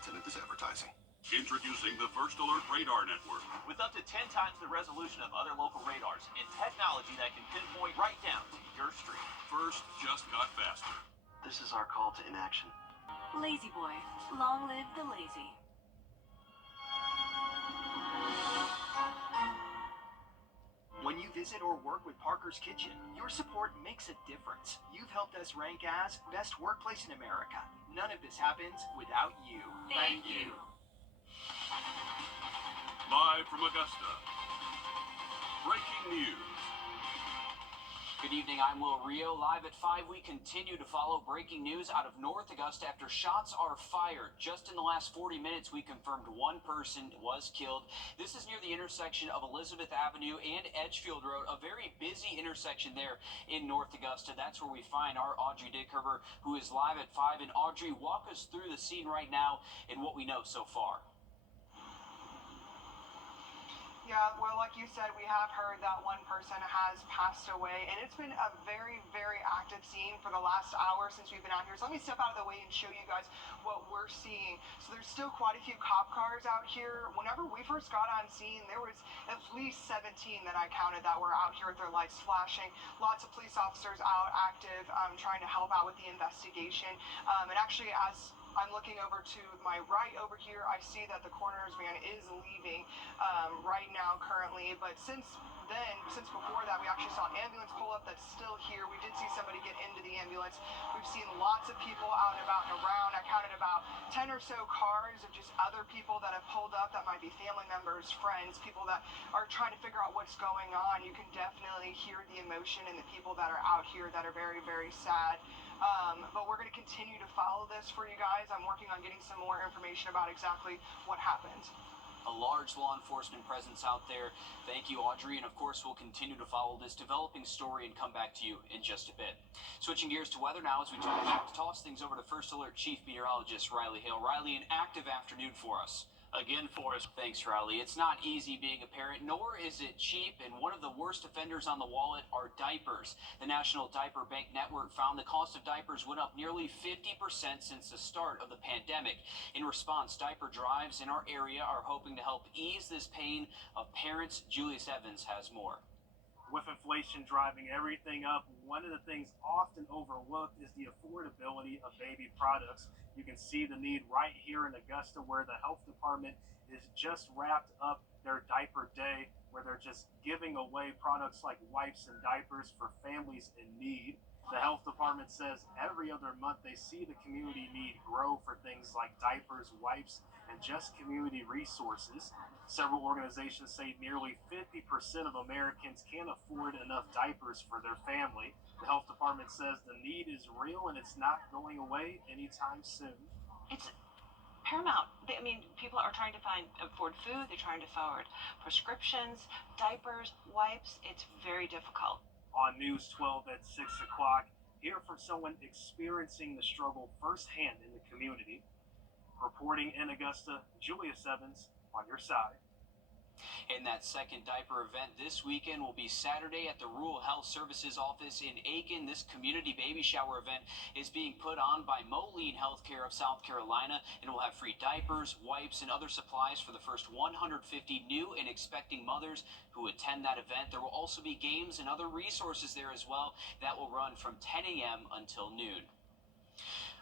content in this advertising. Introducing the First Alert Radar Network. With up to 10 times the resolution of other local radars and technology that can pinpoint right down to your street. First just got faster. This is our call to inaction. Lazy boy. Long live the lazy. When you visit or work with Parker's Kitchen, your support makes a difference. You've helped us rank as Best Workplace in America. None of this happens without you. Thank you. Live from Augusta. Breaking news. Good evening, I'm Will Rio. Live at 5, we continue to follow breaking news out of North Augusta after shots are fired. Just in the last 40 minutes, we confirmed one person was killed. This is near the intersection of Elizabeth Avenue and Edgefield Road, a very busy intersection there in North Augusta. That's where we find our Audrey Dickerver, who is live at 5. And Audrey, walk us through the scene right now and what we know so far. Yeah, well, like you said, we have heard that one person has passed away, and it's been a very, very active scene for the last hour since we've been out here. So let me step out of the way and show you guys what we're seeing. So there's still quite a few cop cars out here. Whenever we first got on scene, there was at least 17 that I counted that were out here with their lights flashing. Lots of police officers out active, trying to help out with the investigation. And actually, as I'm looking over to my right over here, I see that the coroner's van is leaving right now currently, but since before that, we actually saw an ambulance pull up that's still here. We did see somebody get into the ambulance. We've seen lots of people out and about and around. I counted about 10 or so cars of just other people that have pulled up that might be family members, friends, people that are trying to figure out what's going on. You can definitely hear the emotion in the people that are out here that are very, very sad. But we're going to continue to follow this for you guys. I'm working on getting some more information about exactly what happened. A large law enforcement presence out there. Thank you, Audrey. And of course, we'll continue to follow this developing story and come back to you in just a bit. Switching gears to weather now as we toss things over to First Alert Chief Meteorologist Riley Hale. Riley, an active afternoon for us. Again for us. Thanks, Riley. It's not easy being a parent, nor is it cheap, and one of the worst offenders on the wallet are diapers. The National Diaper Bank Network found the cost of diapers went up nearly 50% since the start of the pandemic. In response, diaper drives in our area are hoping to help ease this pain of parents. Julius Evans has more. With inflation driving everything up, one of the things often overlooked is the affordability of baby products. You can see the need right here in Augusta, where the health department is just wrapped up their diaper day, where they're just giving away products like wipes and diapers for families in need. The health department says every other month they see the community need grow for things like diapers, wipes, and just community resources. Several organizations say nearly 50% of Americans can't afford enough diapers for their family. The health department says the need is real and it's not going away anytime soon. It's paramount. People are trying to afford food, they're trying to afford prescriptions, diapers, wipes. It's very difficult. On News 12 at 6 o'clock, hear from someone experiencing the struggle firsthand in the community. Reporting in Augusta, Julius Evans on your side. And that second diaper event this weekend will be Saturday at the Rural Health Services office in Aiken. This community baby shower event is being put on by Moline Healthcare of South Carolina, and will have free diapers, wipes, and other supplies for the first 150 new and expecting mothers who attend that event. There will also be games and other resources there as well that will run from 10 a.m. until noon.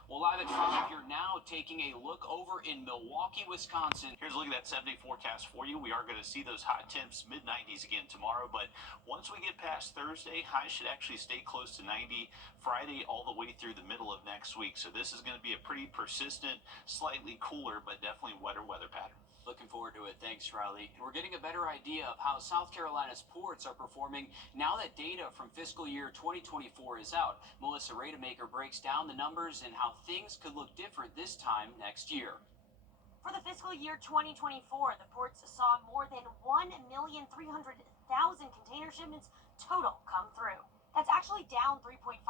Well, live at 5, you're now taking a look over in Milwaukee, Wisconsin. Here's a look at that 7-day forecast for you. We are going to see those hot temps, mid-90s again tomorrow, but once we get past Thursday, highs should actually stay close to 90 Friday all the way through the middle of next week. So this is going to be a pretty persistent, slightly cooler, but definitely wetter weather pattern. Looking forward to it. Thanks, Riley. And we're getting a better idea of how South Carolina's ports are performing now that data from fiscal year 2024 is out. Melissa Rademacher breaks down the numbers and how things could look different this time next year. For the fiscal year 2024, the ports saw more than 1,300,000 container shipments total come through. That's actually down 3.5%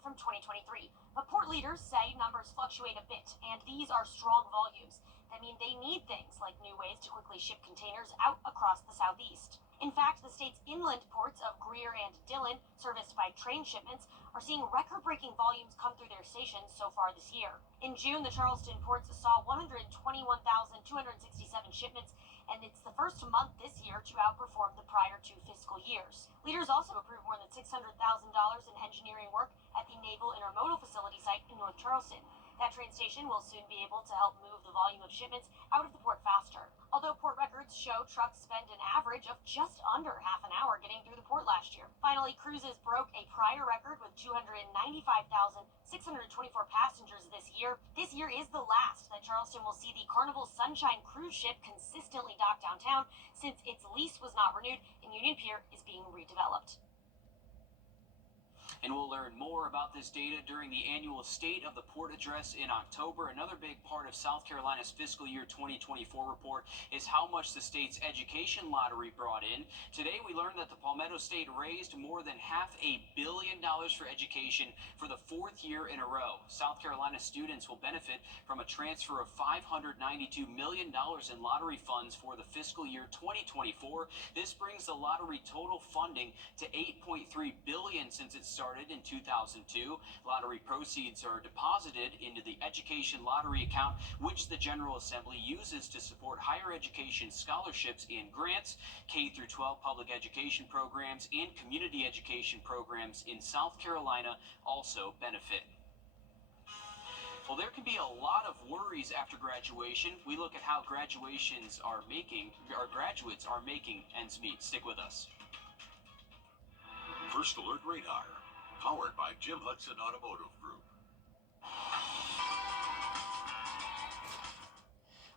from 2023. But port leaders say numbers fluctuate a bit, and these are strong volumes. that mean they need things like new ways to quickly ship containers out across the Southeast. In fact, the state's inland ports of Greer and Dillon, serviced by train shipments, are seeing record-breaking volumes come through their stations so far this year. In June, the Charleston ports saw 121,267 shipments, and it's the first month this year to outperform the prior 2 fiscal years. Leaders also approved more than $600,000 in engineering work at the Naval Intermodal Facility site in North Charleston. That train station will soon be able to help move the volume of shipments out of the port faster. Although port records show trucks spend an average of just under half an hour getting through the port last year. Finally, cruises broke a prior record with 295,624 passengers this year. This year is the last that Charleston will see the Carnival Sunshine cruise ship consistently dock downtown, since its lease was not renewed and Union Pier is being redeveloped. And we'll learn more about this data during the annual State of the Port Address in October. Another big part of South Carolina's fiscal year 2024 report is how much the state's education lottery brought in. Today, we learned that the Palmetto State raised more than $500 million for education for the 4th year in a row. South Carolina students will benefit from a transfer of $592 million in lottery funds for the fiscal year 2024. This brings the lottery total funding to $8.3 billion since it started in 2002. Lottery proceeds are deposited into the Education Lottery account, which the General Assembly uses to support higher education scholarships and grants. K-12 public education programs and community education programs in South Carolina also benefit. Well, there can be a lot of worries after graduation. We look at how graduates are making ends meet. Stick with us. First Alert Radar, powered by Jim Hudson Automotive Group.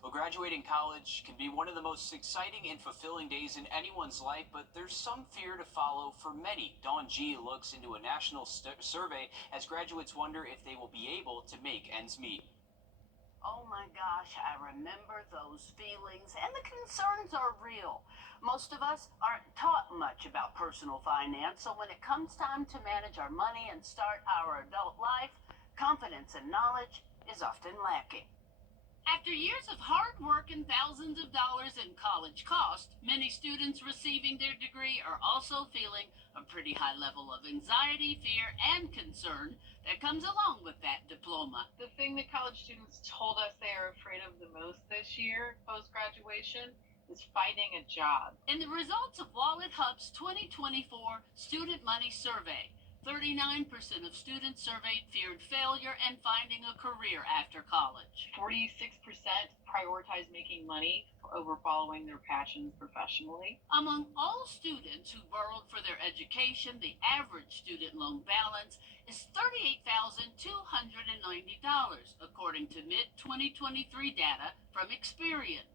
Well, graduating college can be one of the most exciting and fulfilling days in anyone's life, but there's some fear to follow for many. Dawn G looks into a national survey as graduates wonder if they will be able to make ends meet. Oh my gosh, I remember those feelings, and the concerns are real. Most of us aren't taught much about personal finance, so when it comes time to manage our money and start our adult life, confidence and knowledge is often lacking. After years of hard work and thousands of dollars in college cost, many students receiving their degree are also feeling a pretty high level of anxiety, fear, and concern that comes along with that diploma. The thing that college students told us they are afraid of the most this year, post-graduation, is finding a job. In the results of Wallet Hub's 2024 Student Money Survey, 39% of students surveyed feared failure and finding a career after college. 46% prioritize making money over following their passions professionally. Among all students who borrowed for their education, the average student loan balance is $38,290, according to mid-2023 data from Experian,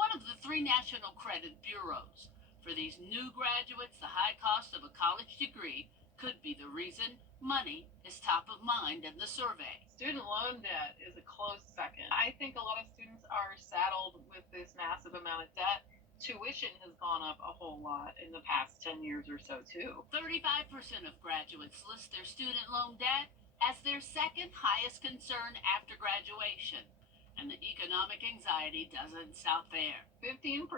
one of the 3 national credit bureaus. For these new graduates, the high cost of a college degree could be the reason money is top of mind in the survey. Student loan debt is a close second. I think a lot of students are saddled with this massive amount of debt. Tuition has gone up a whole lot in the past 10 years or so, too. 35% of graduates list their student loan debt as their second highest concern after graduation. And the economic anxiety doesn't stop there. 15%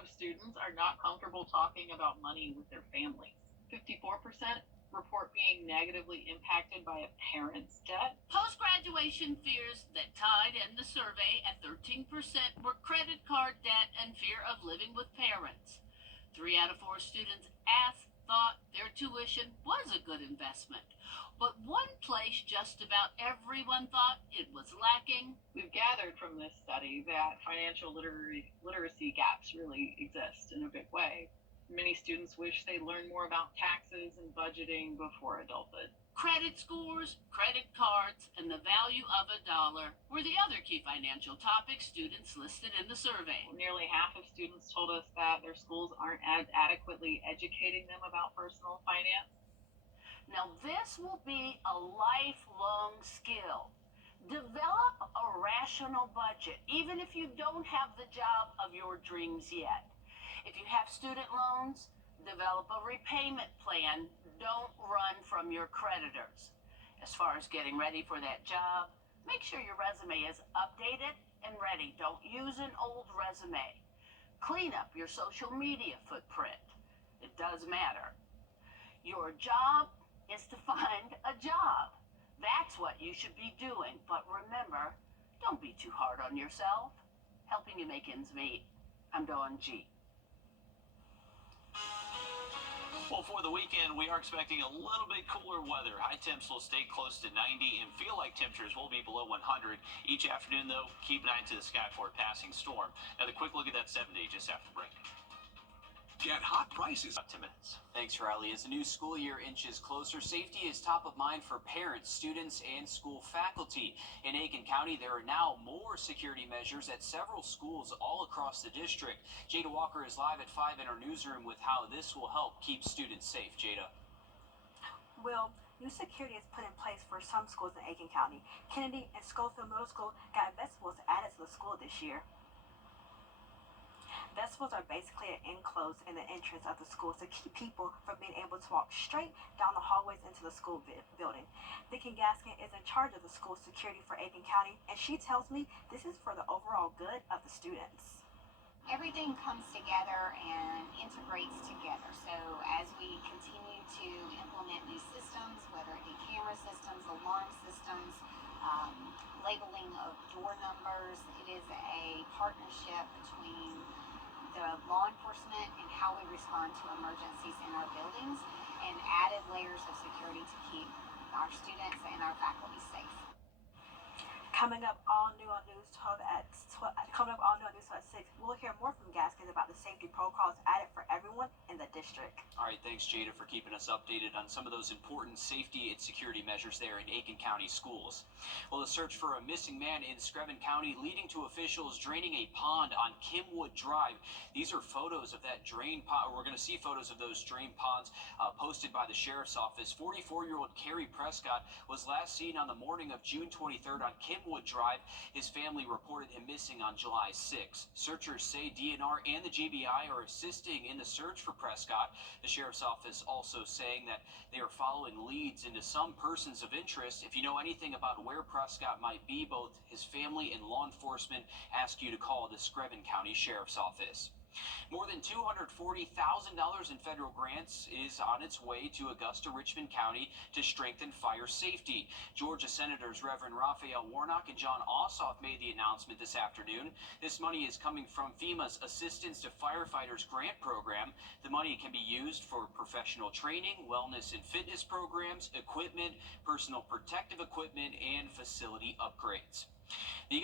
of students are not comfortable talking about money with their families. 54% report being negatively impacted by a parent's debt. Post-graduation fears that tied in the survey at 13% were credit card debt and fear of living with parents. 3 out of 4 students asked thought their tuition was a good investment. But one place just about everyone thought it was lacking. We've gathered from this study that financial literacy gaps really exist in a big way. Many students wish they learned more about taxes and budgeting before adulthood. Credit scores, credit cards, and the value of a dollar were the other key financial topics students listed in the survey. Nearly half of students told us that their schools aren't adequately educating them about personal finance. Now, this will be a lifelong skill. Develop a rational budget, even if you don't have the job of your dreams yet. If you have student loans, develop a repayment plan. Don't run from your creditors. As far as getting ready for that job, make sure your resume is updated and ready. Don't use an old resume. Clean up your social media footprint. It does matter. Your job is to find a job. That's what you should be doing. But remember, don't be too hard on yourself. Helping you make ends meet. I'm Dawn G. Well, for the weekend, we are expecting a little bit cooler weather. High temps will stay close to 90 and feel like temperatures will be below 100. Each afternoon, though, keep an eye to the sky for a passing storm. Now, the quick look at that 7-day just after the break. Get hot prices. About 10 minutes. Thanks, Riley. As the new school year inches closer, safety is top of mind for parents, students, and school faculty. In Aiken County, there are now more security measures at several schools all across the district. Jada Walker is live at 5 in our newsroom with how this will help keep students safe. Jada. Well, new security is put in place for some schools in Aiken County. Kennedy and Schofield Middle School got vegetables added to the school this year. Vegetables are basically an enclosed in the entrance of the schools to keep people from being able to walk straight down the hallways into the school building. Vicky Gaskin is in charge of the school security for Aiken County, and she tells me this is for the overall good of the students. Everything comes together and integrates together. So as we continue to implement new systems, whether it be camera systems, alarm systems, labeling of door numbers, it is a partnership between the law enforcement and how we respond to emergencies in our buildings, and added layers of security to keep our students and our faculty safe. Coming up all new on News 12 at 6, we'll hear more from Gaskin about the safety protocols added for everyone in the district. All right, thanks, Jada, for keeping us updated on some of those important safety and security measures there in Aiken County schools. Well, the search for a missing man in Screven County leading to officials draining a pond on Kimwood Drive. These are photos of that drain pond. We're going to see photos of those drain ponds posted by the sheriff's office. 44-year-old Carrie Prescott was last seen on the morning of June 23rd on Kimwood Drive. His family reported him missing on July 6th. Searchers say DNR and the GBI are assisting in the search for Prescott. The sheriff's office also saying that they are following leads into some persons of interest. If you know anything about where Prescott might be, both his family and law enforcement ask you to call the Screven County Sheriff's Office. More than $240,000 in federal grants is on its way to Augusta-Richmond County to strengthen fire safety. Georgia Senators Reverend Raphael Warnock and John Ossoff made the announcement this afternoon. This money is coming from FEMA's Assistance to Firefighters grant program. The money can be used for professional training, wellness and fitness programs, equipment, personal protective equipment, and facility upgrades. The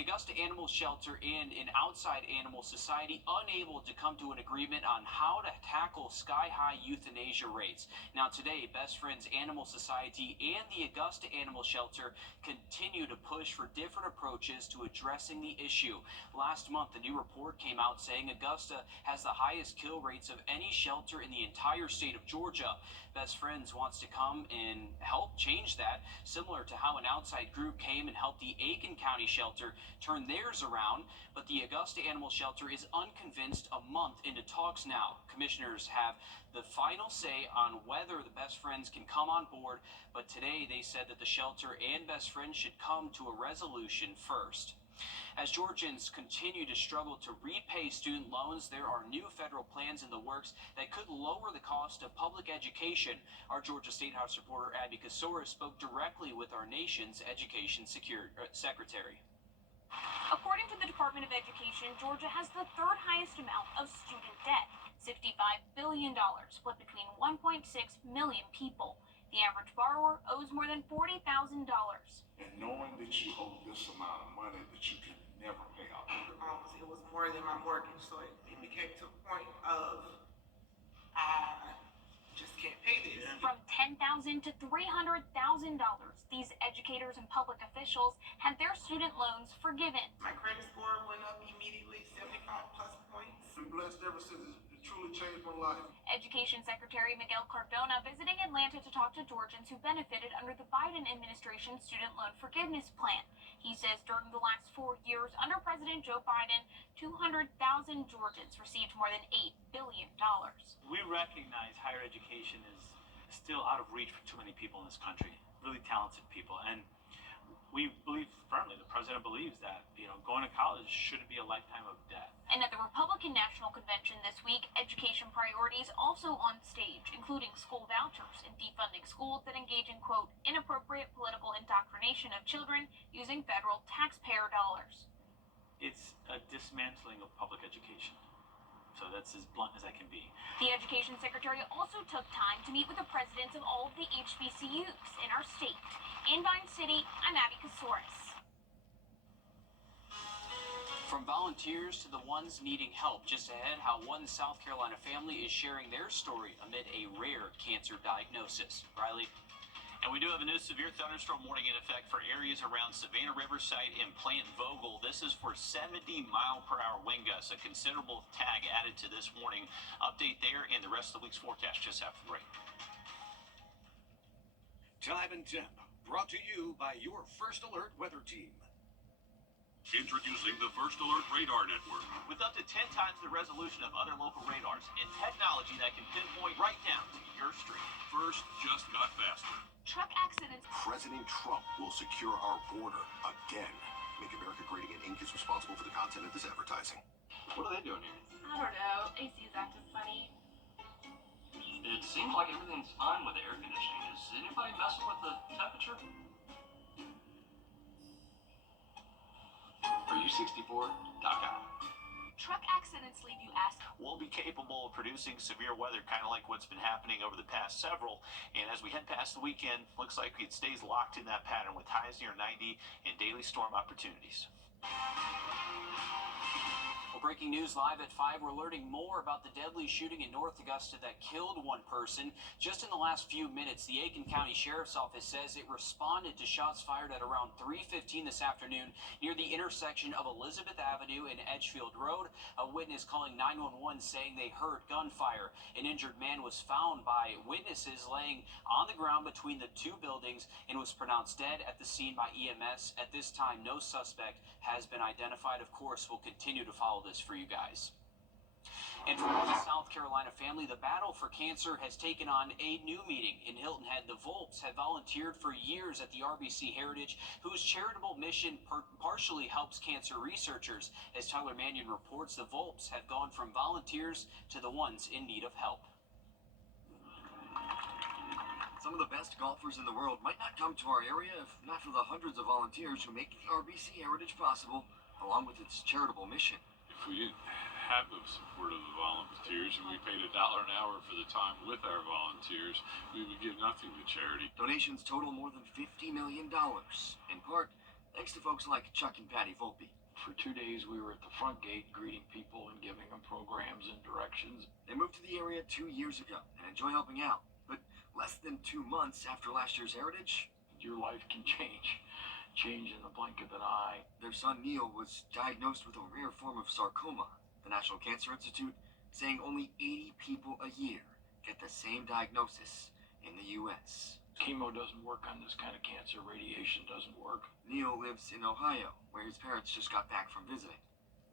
Augusta Animal Shelter and an outside animal society unable to come to an agreement on how to tackle sky-high euthanasia rates. Now today, Best Friends Animal Society and the Augusta Animal Shelter continue to push for different approaches to addressing the issue. Last month, a new report came out saying Augusta has the highest kill rates of any shelter in the entire state of Georgia. Best Friends wants to come and help change that, similar to how an outside group came and helped the Aiken County Shelter turn theirs around, but the Augusta Animal Shelter is unconvinced a month into talks now. Commissioners have the final say on whether the Best Friends can come on board, but today they said that the shelter and Best Friends should come to a resolution first. As Georgians continue to struggle to repay student loans, there are new federal plans in the works that could lower the cost of public education. Our Georgia State House reporter Abby Kasora spoke directly with our nation's education secretary. According to the Department of Education, Georgia has the third highest amount of student debt, $65 billion, split between 1.6 million people. The average borrower owes more than $40,000. And knowing that you owe this amount of money that you can never pay off. It was more than my mortgage, so it became to a point of I just can't pay this. From $10,000 to $300,000, these educators and public officials had their student loans forgiven. My credit score went up immediately, 75 plus points. I'm blessed ever since. It truly changed my life. Education Secretary Miguel Cardona visiting Atlanta to talk to Georgians who benefited under the Biden administration's student loan forgiveness plan. He says during the last 4 years under President Joe Biden, 200,000 Georgians received more than $8 billion. We recognize higher education is still out of reach for too many people in this country, really talented people. And we believe firmly, the president believes that, going to college shouldn't be a lifetime of debt. And at the Republican National Convention this week, education priorities also on stage, including school vouchers and defunding schools that engage in, quote, inappropriate political indoctrination of children using federal taxpayer dollars. It's a dismantling of public education. So that's as blunt as I can be. The Education Secretary also took time to meet with the presidents of all of the HBCUs in our state. In Vine City, I'm Abby Kasouris. From volunteers to the ones needing help, just ahead, how one South Carolina family is sharing their story amid a rare cancer diagnosis. Riley? And we do have a new severe thunderstorm warning in effect for areas around Savannah Riverside and Plant Vogel. This is for 70-mile-per-hour wind gusts, a considerable tag added to this warning. Update there and the rest of the week's forecast just after the break. Time and temp, brought to you by your First Alert weather team. Introducing the First Alert Radar Network. With up to 10 times the resolution of other local radars and technology that can pinpoint right down to your street. First just got faster. Truck accidents. President Trump will secure our border again. Make America Great Again Inc. is responsible for the content of this advertising. What are they doing here? I don't know. AC is acting funny. It seems like everything's fine with the air conditioning. Is anybody messing with the temperature? Are you 64? Doc out. Truck accidents leave you asking. Will be capable of producing severe weather, kind of like what's been happening over the past several. And as we head past the weekend, looks like it stays locked in that pattern with highs near 90 and daily storm opportunities. Well, breaking news live at 5, we're learning more about the deadly shooting in North Augusta that killed one person. Just in the last few minutes, the Aiken County Sheriff's Office says it responded to shots fired at around 3:15 this afternoon near the intersection of Elizabeth Avenue and Edgefield Road. A witness calling 911 saying they heard gunfire. An injured man was found by witnesses laying on the ground between the two buildings and was pronounced dead at the scene by EMS. At this time, no suspect has been identified. Of course, we'll continue to follow this for you guys. And for one South Carolina family, the battle for cancer has taken on a new meaning. In Hilton Head, the Volpes have volunteered for years at the RBC Heritage, whose charitable mission partially helps cancer researchers. As Tyler Mannion reports, the Volpes have gone from volunteers to the ones in need of help. Some of the best golfers in the world might not come to our area if not for the hundreds of volunteers who make the RBC Heritage possible, along with its charitable mission. If we didn't have the support of the volunteers and we paid $1 an hour for the time with our volunteers, we would give nothing to charity. Donations total more than $50 million, in part thanks to folks like Chuck and Patty Volpe. For 2 days, we were at the front gate greeting people and giving them programs and directions. They moved to the area 2 years ago and enjoy helping out. But less than 2 months after last year's Heritage, your life can change in the blink of an eye. Their son Neil was diagnosed with a rare form of sarcoma. The National Cancer Institute saying only 80 people a year get the same diagnosis in the U.S. Chemo doesn't work on this kind of cancer. Radiation doesn't work. Neil lives in Ohio, where his parents just got back from visiting.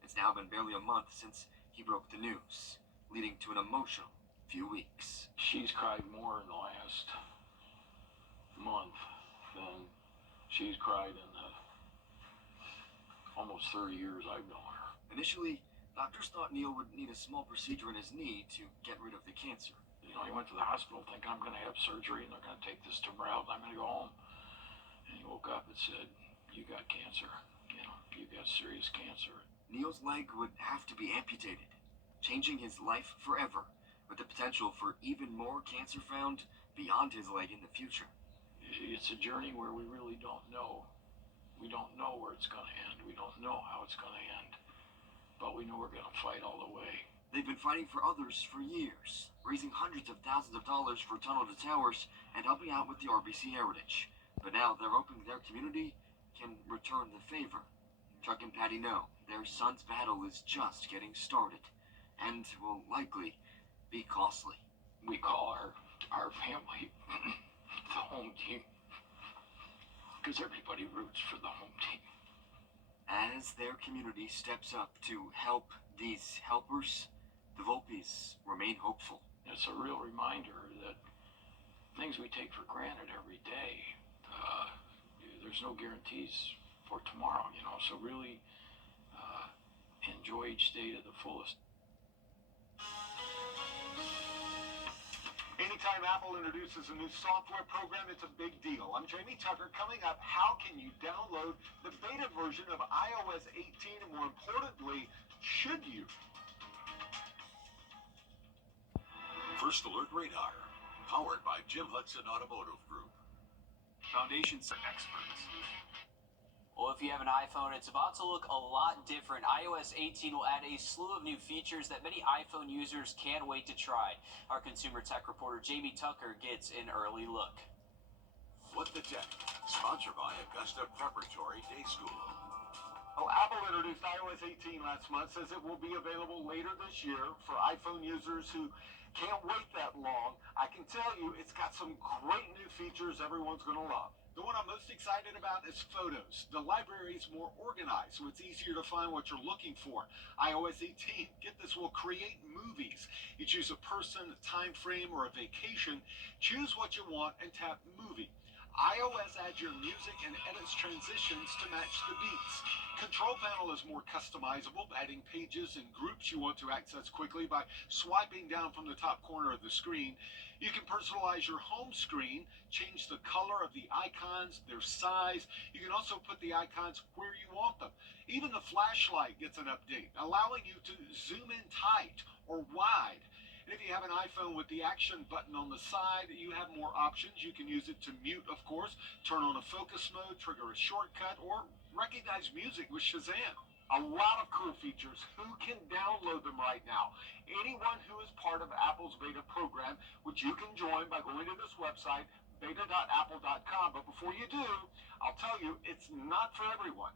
It's now been barely a month since he broke the news, leading to an emotional few weeks. She's cried more in the last month than she's cried in the almost 30 years I've known her. Initially, doctors thought Neil would need a small procedure in his knee to get rid of the cancer. He went to the hospital thinking, I'm going to have surgery and they're going to take this tumor out and I'm going to go home. And he woke up and said, you got cancer. You got serious cancer. Neil's leg would have to be amputated, changing his life forever, with the potential for even more cancer found beyond his leg in the future. It's a journey where we really don't know. We don't know where it's going to end. We don't know how it's going to end. But we know we're going to fight all the way. They've been fighting for others for years, raising hundreds of thousands of dollars for Tunnel to Towers and helping out with the RBC Heritage. But now they're hoping their community can return the favor. Chuck and Patty know their son's battle is just getting started and will likely be costly. We call our family the home team because everybody roots for the home team. As their community steps up to help these helpers, the Volpes remain hopeful. It's a real reminder that things we take for granted every day, there's no guarantees for tomorrow, so really enjoy each day to the fullest. Anytime Apple introduces a new software program, it's a big deal. I'm Jamie Tucker. Coming up, how can you download the beta version of iOS 18, and more importantly, should you? First Alert Radar, powered by Jim Hudson Automotive Group. Foundations are experts. Well, if you have an iPhone, it's about to look a lot different. iOS 18 will add a slew of new features that many iPhone users can't wait to try. Our consumer tech reporter Jamie Tucker gets an early look. What the Tech, sponsored by Augusta Preparatory Day School. Well, Apple introduced iOS 18 last month, says it will be available later this year for iPhone users who can't wait that long. I can tell you it's got some great new features everyone's going to love. The one I'm most excited about is Photos. The library is more organized, so it's easier to find what you're looking for. iOS 18, get this, will create movies. You choose a person, a time frame, or a vacation. Choose what you want and tap Movie. iOS adds your music and edits transitions to match the beats. Control panel is more customizable, adding pages and groups you want to access quickly by swiping down from the top corner of the screen. You can personalize your home screen, change the color of the icons, their size. You can also put the icons where you want them. Even the flashlight gets an update, allowing you to zoom in tight or wide. And if you have an iPhone with the action button on the side, you have more options. You can use it to mute, of course, turn on a focus mode, trigger a shortcut, or recognize music with Shazam. A lot of cool features. Who can download them right now? Anyone who is part of Apple's beta program, which you can join by going to this website, beta.apple.com. But before you do, I'll tell you, it's not for everyone.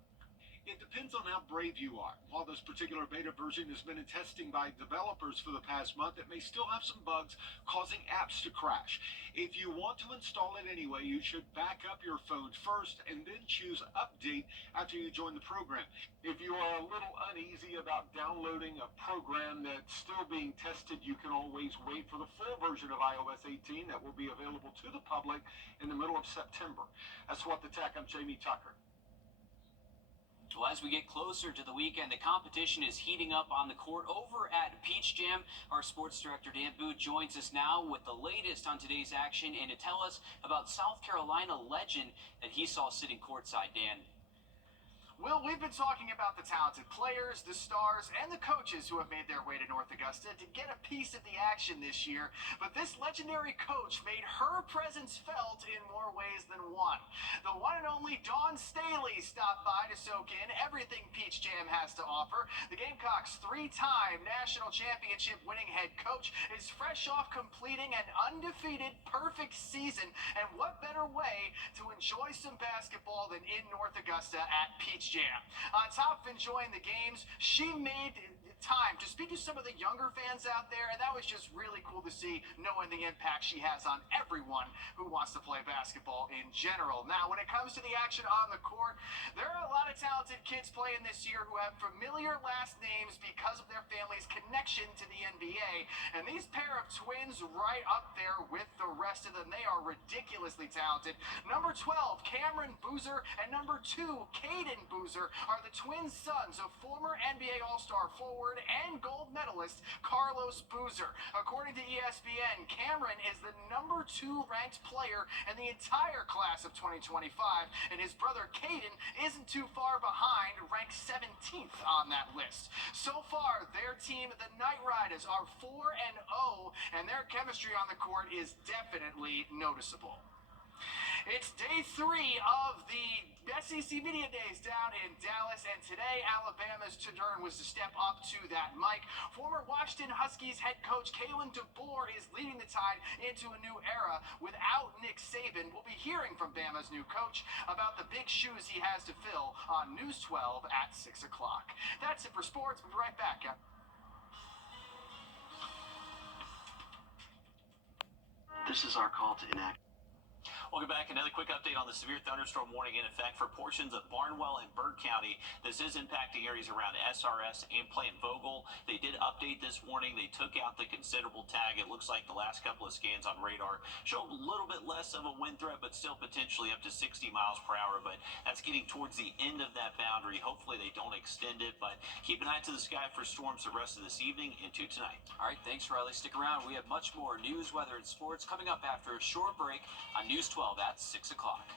It depends on how brave you are. While this particular beta version has been in testing by developers for the past month, it may still have some bugs causing apps to crash. If you want to install it anyway, you should back up your phone first and then choose Update after you join the program. If you are a little uneasy about downloading a program that's still being tested, you can always wait for the full version of iOS 18 that will be available to the public in the middle of September. That's What the Tech. I'm Jamie Tucker. Well, as we get closer to the weekend, the competition is heating up on the court over at Peach Jam. Our sports director, Dan Booth, joins us now with the latest on today's action and to tell us about South Carolina legend that he saw sitting courtside. Dan. Will, we've been talking about the talented players, the stars, and the coaches who have made their way to North Augusta to get a piece of the action this year. But this legendary coach made her presence felt in more ways than one. The one and only Dawn Staley stopped by to soak in everything Peach Jam has to offer. The Gamecocks' three-time national championship winning head coach is fresh off completing an undefeated perfect season. And what better way to enjoy some basketball than in North Augusta at Peach Jam. On top of enjoying the games, she made time to speak to some of the younger fans out there, and that was just really cool to see, knowing the impact she has on everyone who wants to play basketball in general. Now, when it comes to the action on the court, there are a lot of talented kids playing this year who have familiar last names because of their family's connection to the NBA, and these pair of twins right up there with the rest of them. They are ridiculously talented. Number 12, Cameron Boozer, and number 2, Caden Boozer, are the twin sons of former NBA All-Star forward and gold medalist Carlos Boozer. According to ESPN, Cameron is the number 2 ranked player in the entire class of 2025, and his brother Caden isn't too far behind, ranked 17th on that list. So far, their team, the Knight Riders, are 4-0, and their chemistry on the court is definitely noticeable. It's day 3 of the SEC Media Days down in Dallas, and today Alabama's turn was to step up to that mic. Former Washington Huskies head coach Kalen DeBoer is leading the Tide into a new era without Nick Saban. We'll be hearing from Bama's new coach about the big shoes he has to fill on News 12 at 6 o'clock. That's it for sports. We'll be right back. This is our call to enact. Welcome back. Another quick update on the severe thunderstorm warning in effect for portions of Barnwell and Byrd County. This is impacting areas around SRS and Plant Vogel. They did update this warning. They took out the considerable tag. It looks like the last couple of scans on radar show a little bit less of a wind threat, but still potentially up to 60 miles per hour. But that's getting towards the end of that boundary. Hopefully they don't extend it, but keep an eye to the sky for storms the rest of this evening into tonight. All right, thanks, Riley. Stick around. We have much more news, weather, and sports coming up after a short break on News 12 at 6 o'clock.